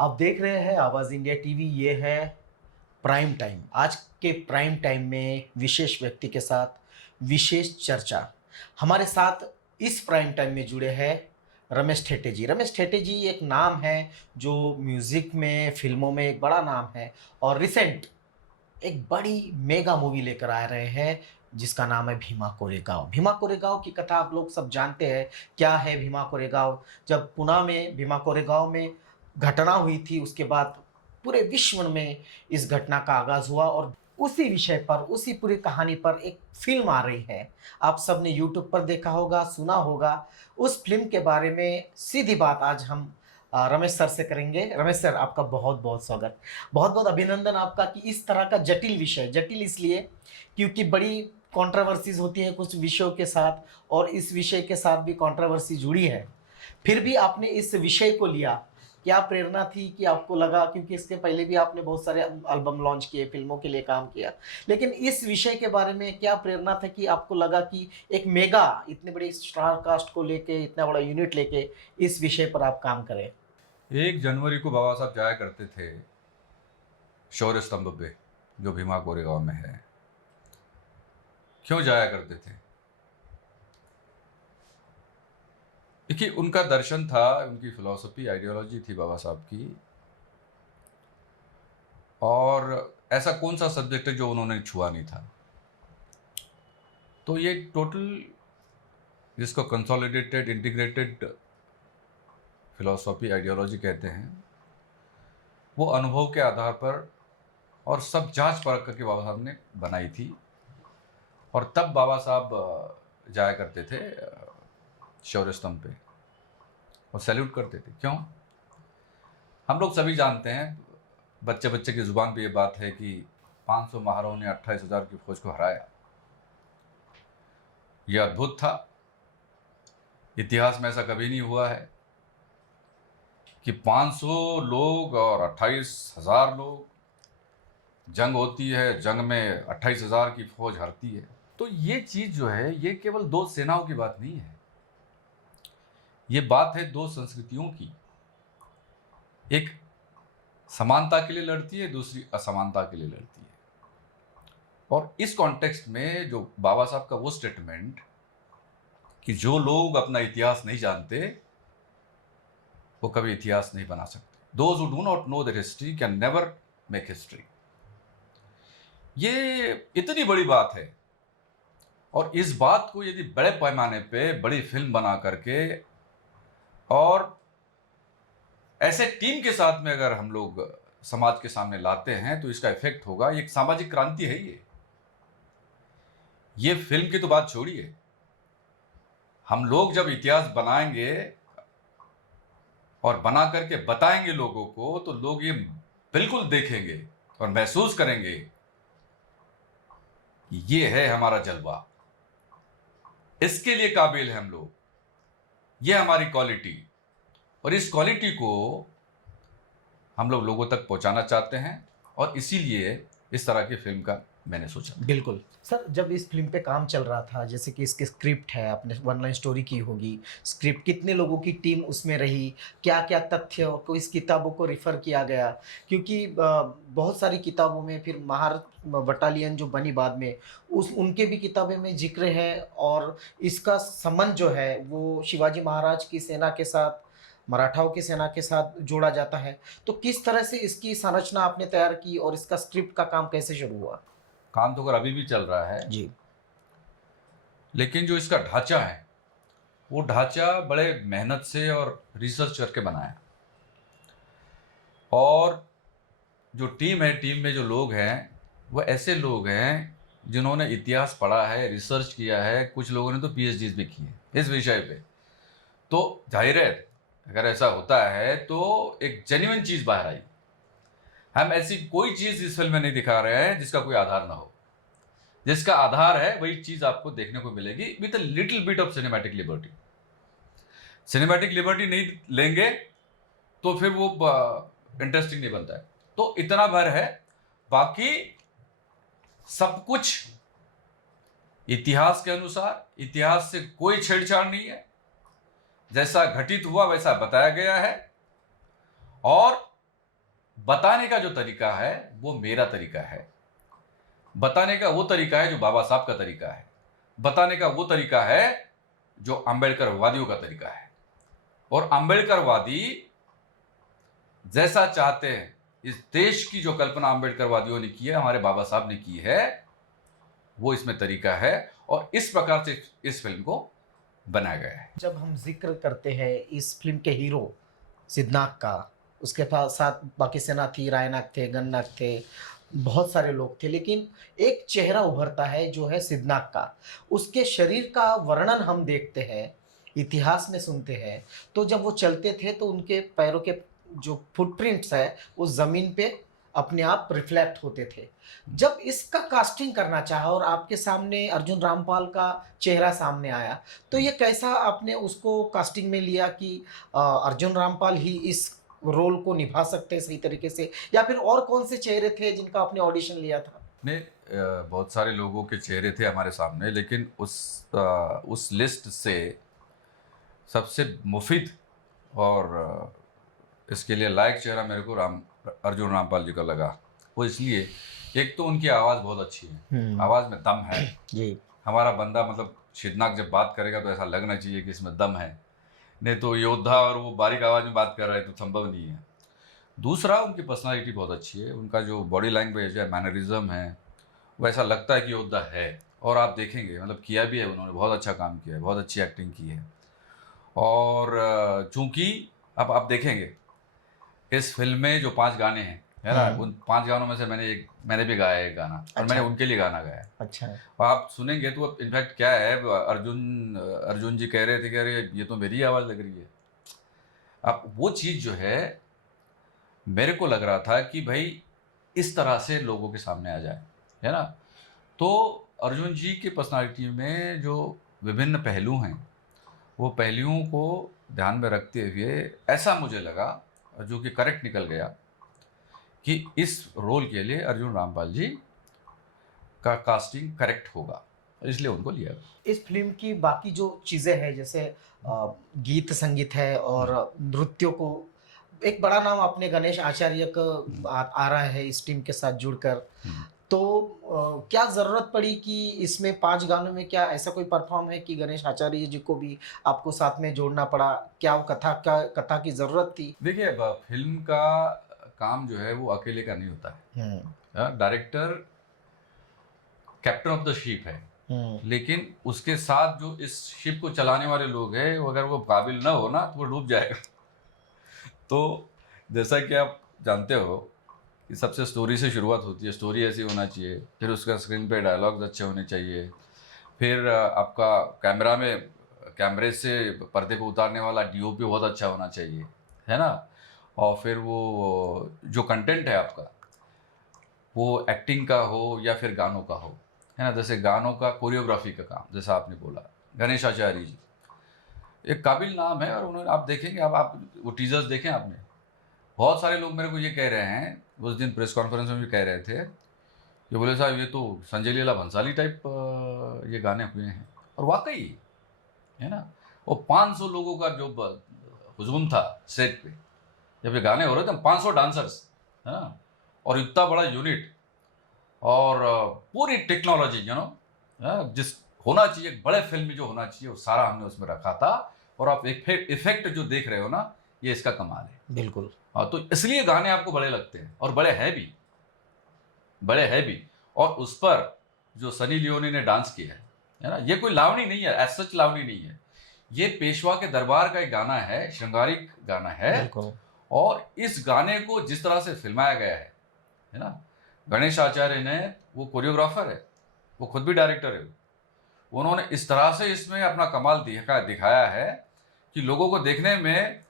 आप देख रहे हैं आवाज़ इंडिया टीवी। ये है प्राइम टाइम। आज के प्राइम टाइम में विशेष व्यक्ति के साथ विशेष चर्चा। हमारे साथ इस प्राइम टाइम में जुड़े हैं रमेश ठेटे जी। रमेश ठेटे जी एक नाम है जो म्यूज़िक में, फ़िल्मों में एक बड़ा नाम है और रिसेंट एक बड़ी मेगा मूवी लेकर आ रहे हैं जिसका नाम है भीमा कोरेगांव। भीमा कोरेगांव की कथा आप लोग सब जानते हैं। क्या है भीमा कोरेगांव? जब पुणे में भीमा कोरेगांव में घटना हुई थी उसके बाद पूरे विश्व में इस घटना का आगाज हुआ और उसी विषय पर, उसी पूरी कहानी पर एक फिल्म आ रही है। आप सबने यूट्यूब पर देखा होगा, सुना होगा। उस फिल्म के बारे में सीधी बात आज हम रमेश सर से करेंगे। रमेश सर, आपका बहुत बहुत स्वागत। बहुत बहुत अभिनंदन आपका कि इस तरह का जटिल विषय, जटिल इसलिए क्योंकि बड़ी कंट्रोवर्सीज होती है कुछ विषयों के साथ और इस विषय के साथ भी कंट्रोवर्सी जुड़ी है। फिर भी आपने इस विषय को लिया। क्या प्रेरणा थी कि आपको लगा, क्योंकि इसके पहले भी आपने बहुत सारे एल्बम लॉन्च किए, फिल्मों के लिए काम किया, लेकिन इस विषय के बारे में क्या प्रेरणा था कि आपको लगा कि एक मेगा, इतने बड़े स्टार कास्ट को लेके, इतना बड़ा यूनिट लेके इस विषय पर आप काम करें? 1 जनवरी को बाबा साहब जाया करते थे शौर्य स्तंभ पे, जो भीमा कोरेगांव में है। क्यों जाया करते थे? देखिए, उनका दर्शन था, उनकी फिलॉसफी, आइडियोलॉजी थी बाबा साहब की। और ऐसा कौन सा सब्जेक्ट है जो उन्होंने छुआ नहीं था? तो ये टोटल, जिसको कंसोलिडेटेड इंटीग्रेटेड फिलॉसफी, आइडियोलॉजी कहते हैं, वो अनुभव के आधार पर और सब जांच परख करके बाबा साहब ने बनाई थी। और तब बाबा साहब जाया करते थे शौर्य स्तंभ पे और सैल्यूट करते थे। क्यों? हम लोग सभी जानते हैं, बच्चे बच्चे की ज़ुबान पे ये बात है कि 500 महारों ने 28,000 की फौज को हराया। ये अद्भुत था। इतिहास में ऐसा कभी नहीं हुआ है कि 500 लोग और 28,000 लोग, जंग होती है, जंग में 28,000 की फौज हारती है। तो ये चीज़ जो है, ये केवल दो सेनाओं की बात नहीं है, ये बात है दो संस्कृतियों की। एक समानता के लिए लड़ती है, दूसरी असमानता के लिए लड़ती है। और इस कॉन्टेक्स्ट में जो बाबा साहब का वो स्टेटमेंट कि जो लोग अपना इतिहास नहीं जानते वो कभी इतिहास नहीं बना सकते, those who do not know the history can never make history, ये इतनी बड़ी बात है। और इस बात को यदि बड़े पैमाने पे बड़ी फिल्म बना करके और ऐसे टीम के साथ में अगर हम लोग समाज के सामने लाते हैं तो इसका इफेक्ट होगा। ये एक सामाजिक क्रांति है। ये फिल्म की तो बात छोड़िए, हम लोग जब इतिहास बनाएंगे और बना करके बताएंगे लोगों को, तो लोग ये बिल्कुल देखेंगे और महसूस करेंगे कि ये है हमारा जलवा, इसके लिए काबिल है हम लोग, ये हमारी क्वालिटी। और इस क्वालिटी को हम लोग लोगों तक पहुंचाना चाहते हैं और इसीलिए इस तरह की फिल्म का मैंने सोचा। बिल्कुल सर, जब इस फिल्म पे काम चल रहा था, जैसे कि इसकी स्क्रिप्ट है, आपने वन लाइन स्टोरी की होगी, स्क्रिप्ट कितने लोगों की टीम उसमें रही, क्या क्या तथ्य को इस किताबों को रिफर किया गया? क्योंकि बहुत सारी किताबों में फिर महार बटालियन जो बनी बाद में, उस उनके भी किताबें में जिक्र है और इसका संबंध जो है वो शिवाजी महाराज की सेना के साथ, मराठाओं की सेना के साथ जोड़ा जाता है। तो किस तरह से इसकी संरचना आपने तैयार की और इसका स्क्रिप्ट का काम कैसे शुरू हुआ? काम तो अगर अभी भी चल रहा है, जी। लेकिन जो इसका ढांचा है वो ढांचा बड़े मेहनत से और रिसर्च करके बनाया। और जो टीम है, टीम में जो लोग हैं वो ऐसे लोग हैं जिन्होंने इतिहास पढ़ा है, रिसर्च किया है, कुछ लोगों ने तो पीएचडीज भी की है इस विषय पे। तो जाहिर है अगर ऐसा होता है तो एक जेन्युइन चीज़ बाहर आई। हम ऐसी कोई चीज़ इस फिल्म में नहीं दिखा रहे हैं जिसका कोई आधार ना हो। जिसका आधार है वही चीज़ आपको देखने को मिलेगी with a little bit of cinematic liberty. Cinematic liberty नहीं लेंगे तो फिर वो इंटरेस्टिंग नहीं बनता है। तो इतना भर है, बाकी सब कुछ इतिहास के अनुसार, इतिहास से कोई छेड़छाड़ नहीं है, जैसा घटित हुआ वैसा बताया गया है। और बताने का जो तरीका है वो मेरा तरीका है, बताने का वो तरीका है जो बाबा साहब का तरीका है, बताने का वो तरीका है जो अम्बेडकरवादियों का तरीका है। और अम्बेडकरवादी जैसा चाहते हैं, इस देश की जो कल्पना अम्बेडकरवादियों ने की है, हमारे बाबा साहब ने की है, वो इसमें तरीका है और इस प्रकार से इस फिल्म को बनाया गया है। जब हम जिक्र करते हैं इस फिल्म के हीरो सिद्धनाथ का, उसके पास साथ बाकी सेना थी, रायनाग थे, गन्नाग थे, बहुत सारे लोग थे, लेकिन एक चेहरा उभरता है जो है सिद्धनाथ का। उसके शरीर का वर्णन हम देखते हैं, इतिहास में सुनते हैं, तो जब वो चलते थे तो उनके पैरों के जो फुटप्रिंट्स है वो ज़मीन पे अपने आप रिफ्लेक्ट होते थे। जब इसका कास्टिंग करना चाहा और आपके सामने अर्जुन रामपाल का चेहरा सामने आया, तो ये कैसा आपने उसको कास्टिंग में लिया कि अर्जुन रामपाल ही इस रोल को निभा सकते हैं सही तरीके से, या फिर और कौन से चेहरे थे जिनका आपने ऑडिशन लिया था? ने बहुत सारे लोगों के चेहरे थे हमारे सामने, लेकिन उस लिस्ट से सबसे मुफीद और इसके लिए लायक चेहरा मेरे को अर्जुन रामपाल जी का लगा। वो इसलिए, एक तो उनकी आवाज़ बहुत अच्छी है, आवाज़ में दम है जी। हमारा बंदा, मतलब सिद्धनाथ जब बात करेगा तो ऐसा लगना चाहिए कि इसमें दम है, नहीं तो योद्धा और वो बारीक आवाज़ में बात कर रहा है तो संभव नहीं है। दूसरा, उनकी पर्सनालिटी बहुत अच्छी है, उनका जो बॉडी लैंग्वेज है, मैनरिज्म है, वो ऐसा लगता है कि योद्धा है। और आप देखेंगे, मतलब किया भी है उन्होंने, बहुत अच्छा काम किया है, बहुत अच्छी एक्टिंग की है। और चूंकि अब आप देखेंगे इस फिल्म में जो 5 गाने हैं, है ना, उन 5 गानों में से मैंने भी गाया एक गाना, और मैंने उनके लिए गाना गाया। अच्छा। और आप सुनेंगे तो इनफैक्ट क्या है, अर्जुन जी कह रहे थे कि अरे ये तो मेरी आवाज़ लग रही है। अब वो चीज़ जो है, मेरे को लग रहा था कि भाई इस तरह से लोगों के सामने आ जाए, है ना। तो अर्जुन जी की पर्सनालिटी में जो विभिन्न पहलू हैं, वो पहलुओं को ध्यान में रखते हुए ऐसा मुझे लगा, जो कि करेक्ट निकल गया, कि इस रोल के लिए अर्जुन रामपाल जी का कास्टिंग करेक्ट होगा, इसलिए उनको लिया गया। इस फिल्म की बाकी जो चीज़ें हैं, जैसे गीत संगीत है और नृत्यों को, एक बड़ा नाम आपने गणेश आचार्य का आ रहा है इस टीम के साथ जुड़कर, तो क्या ज़रूरत पड़ी कि इसमें 5 गानों में क्या ऐसा कोई परफॉर्म है कि गणेश आचार्य जी को भी आपको साथ में जोड़ना पड़ा? क्या वो कथा की ज़रूरत थी? देखिए, अब फिल्म का काम जो है वो अकेले का नहीं होता है। Director captain of the ship है, लेकिन उसके साथ जो इस शिप को चलाने वाले लोग हैं, अगर वो काबिल ना हो ना तो वो डूब जाएगा। तो जैसा कि आप जानते हो कि सबसे स्टोरी से शुरुआत होती है, स्टोरी ऐसी होना चाहिए, फिर उसका स्क्रीन पे डायलॉग्स अच्छे होने चाहिए, फिर आपका कैमरे से पर्दे पे उतारने वाला डीओपी बहुत अच्छा होना चाहिए, है ना। और फिर वो जो कंटेंट है आपका, वो एक्टिंग का हो या फिर गानों का हो, है ना। जैसे गानों का कोरियोग्राफी का काम, जैसा आपने बोला, गणेश आचार्य जी एक काबिल नाम है। और उन्होंने, आप देखेंगे, अब आप वो टीजर्स देखें आपने, बहुत सारे लोग मेरे को ये कह रहे हैं, उस दिन प्रेस कॉन्फ्रेंस में भी कह रहे थे, ये बोले साहब ये तो संजय लीला भंसाली टाइप ये गाने हुए हैं। और वाकई, है ना, वो 500 लोगों का जो हुजूम था सेट पे, जब ये गाने हो रहे थे, 500 डांसर्स, है ना, और इतना बड़ा यूनिट, और पूरी टेक्नोलॉजी, जिस होना चाहिए एक बड़े फिल्म में जो होना चाहिए, वो सारा हमने उसमें रखा था। और आप इफेक्ट जो देख रहे हो ना, ये इसका कमाल है। बिल्कुल। हाँ, तो इसलिए गाने आपको बड़े लगते हैं, और बड़े हैं भी। और उस पर जो सनी लियोनी ने डांस किया है ना, ये कोई लावनी नहीं है, एज सच लावनी नहीं है, ये पेशवा के दरबार का एक गाना है, श्रृंगारिक गाना है। बिल्कुल। और इस गाने को जिस तरह से फिल्माया गया है ना, गणेश आचार्य ने, वो कोरियोग्राफर है, वो खुद भी डायरेक्टर है, उन्होंने इस तरह से इसमें अपना कमाल दिखाया है कि लोगों को देखने में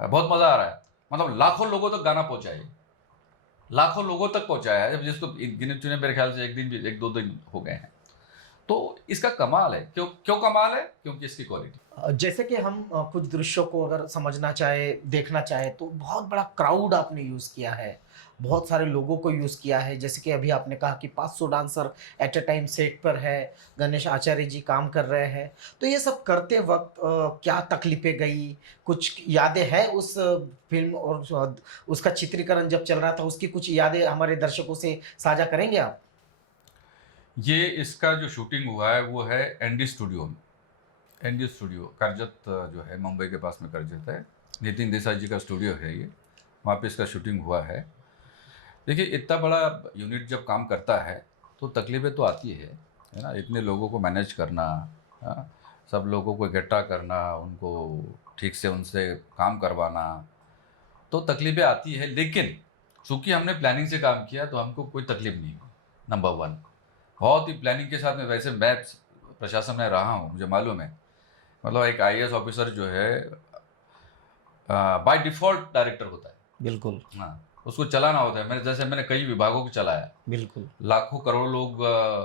बहुत मज़ा आ रहा है। मतलब लाखों लोगों तक गाना पहुंचाए, लाखों लोगों तक पहुंचाया है, जब जिसको गिने चुने मेरे ख्याल से एक दो दिन हो गए हैं। तो इसका कमाल है। क्यों क्यों कमाल है? क्योंकि इसकी क्वालिटी। जैसे कि हम कुछ दृश्यों को अगर समझना चाहे, देखना चाहे, तो बहुत बड़ा क्राउड आपने यूज़ किया है, बहुत सारे लोगों को यूज़ किया है। जैसे कि अभी आपने कहा कि 500 dancer at a time set पर है, गणेश आचार्य जी काम कर रहे हैं। तो ये सब करते वक़्त क्या तकलीफ़ें गई? कुछ यादें हैं उस फ़िल्म और उसका चित्रीकरण जब चल रहा था, उसकी कुछ यादें हमारे दर्शकों से साझा करेंगे आप? ये इसका जो शूटिंग हुआ है वो है एनडी स्टूडियो में। एनडी स्टूडियो करजत जो है मुंबई के पास में करजत है। नितिन देसाई जी का स्टूडियो है ये, वहाँ पे इसका शूटिंग हुआ है। देखिए इतना बड़ा यूनिट जब काम करता है तो तकलीफ़ें तो आती है ना। इतने लोगों को मैनेज करना, हाँ, सब लोगों को इकट्ठा करना, उनको ठीक से उनसे काम करवाना, तो तकलीफ़ें आती है। लेकिन चूँकि हमने प्लानिंग से काम किया तो हमको कोई तकलीफ़ नहीं हुई। नंबर 1 बहुत ही प्लानिंग के साथ में। वैसे मैं प्रशासन में रहा हूँ, मुझे मालूम है। मतलब एक आईएएस ऑफिसर जो है बाय डिफ़ॉल्ट डायरेक्टर होता है। बिल्कुल, हाँ, उसको चलाना होता है। मैंने कई विभागों को चलाया। बिल्कुल। लाखों करोड़ों लोग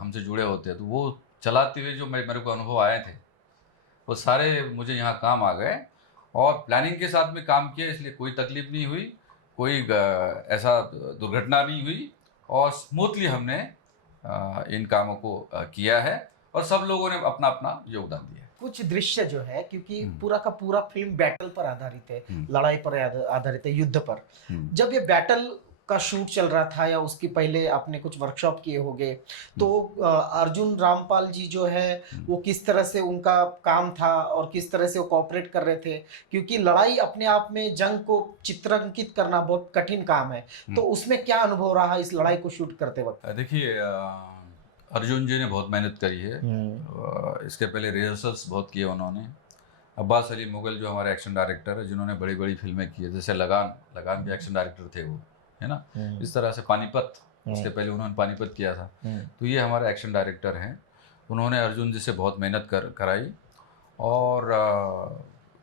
हमसे जुड़े होते हैं, तो वो चलाते हुए जो मेरे को अनुभव आए थे, वो सारे मुझे यहाँ काम आ गए। और प्लानिंग के साथ में काम किया, इसलिए कोई तकलीफ नहीं हुई, कोई ऐसा दुर्घटना नहीं हुई, और स्मूथली हमने इन कामों को किया है, और सब लोगों ने अपना अपना योगदान दिया है। कुछ दृश्य जो है, क्योंकि हम्म, पूरा का पूरा फ़िल्म बैटल पर आधारित है, हम्म, लड़ाई पर आधारित है, युद्ध पर। हम्म, जब ये बैटल का शूट चल रहा था या उसके पहले आपने कुछ वर्कशॉप किए होंगे, तो अर्जुन रामपाल जी जो है, हम्म, वो किस तरह से उनका काम था और किस तरह से वो कोऑपरेट कर रहे थे? क्योंकि लड़ाई अपने आप में, जंग को चित्रांकित करना बहुत कठिन काम है। तो उसमें क्या अनुभव रहा इस लड़ाई को शूट करते वक़्त? देखिए अर्जुन जी ने बहुत मेहनत करी है। हुँ। इसके पहले रिहर्सल्स बहुत किए उन्होंने। अब्बास अली मुगल जो हमारे एक्शन डायरेक्टर है, जिन्होंने बड़ी बड़ी फिल्में की है, जैसे लगान, लगान के एक्शन डायरेक्टर थे वो, है ना। हुँ। इस तरह से पानीपत, उसके हुँ। पहले उन्होंने पानीपत किया था। हुँ। तो ये हमारे एक्शन डायरेक्टर हैं। उन्होंने अर्जुन जी से बहुत मेहनत कराई, और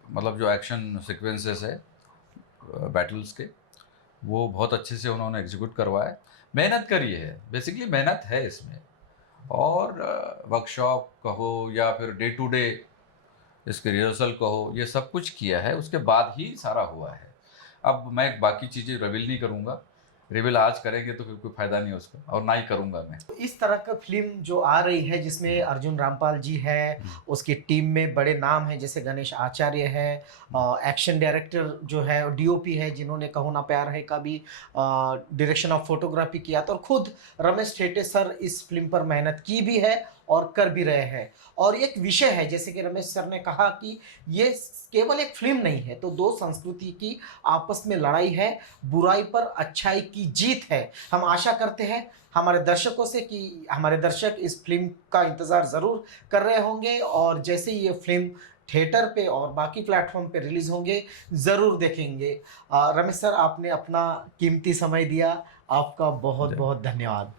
मतलब जो एक्शन सीक्वेंसेस है बैटल्स के, वो बहुत अच्छे से उन्होंने एग्जीक्यूट करवाए। मेहनत करी है, बेसिकली मेहनत है इसमें। और वर्कशॉप कहो या फिर डे टू डे इसके रिहर्सल कहो, ये सब कुछ किया है, उसके बाद ही सारा हुआ है। अब मैं बाकी चीज़ें रिवील नहीं करूँगा। रिवील आज करेंगे तो फिर कोई फ़ायदा नहीं है उसका, और ना ही करूँगा मैं। तो इस तरह का फ़िल्म जो आ रही है, जिसमें अर्जुन रामपाल जी है, उसकी टीम में बड़े नाम हैं जैसे गणेश आचार्य है, एक्शन डायरेक्टर जो है, डीओपी है जिन्होंने कहो ना प्यार है का भी डायरेक्शन ऑफ फोटोग्राफी किया था, और खुद रमेश ठेटे सर इस फ़िल्म पर मेहनत की भी है और कर भी रहे हैं। और एक विषय है, जैसे कि रमेश सर ने कहा कि ये केवल एक फ़िल्म नहीं है, तो दो संस्कृति की आपस में लड़ाई है, बुराई पर अच्छाई की जीत है। हम आशा करते हैं हमारे दर्शकों से कि हमारे दर्शक इस फ़िल्म का इंतज़ार ज़रूर कर रहे होंगे, और जैसे ही ये फ़िल्म थिएटर पे और बाकी प्लेटफ़ॉर्म पे रिलीज़ होंगे, ज़रूर देखेंगे। रमेश सर, आपने अपना कीमती समय दिया, आपका बहुत-बहुत धन्यवाद।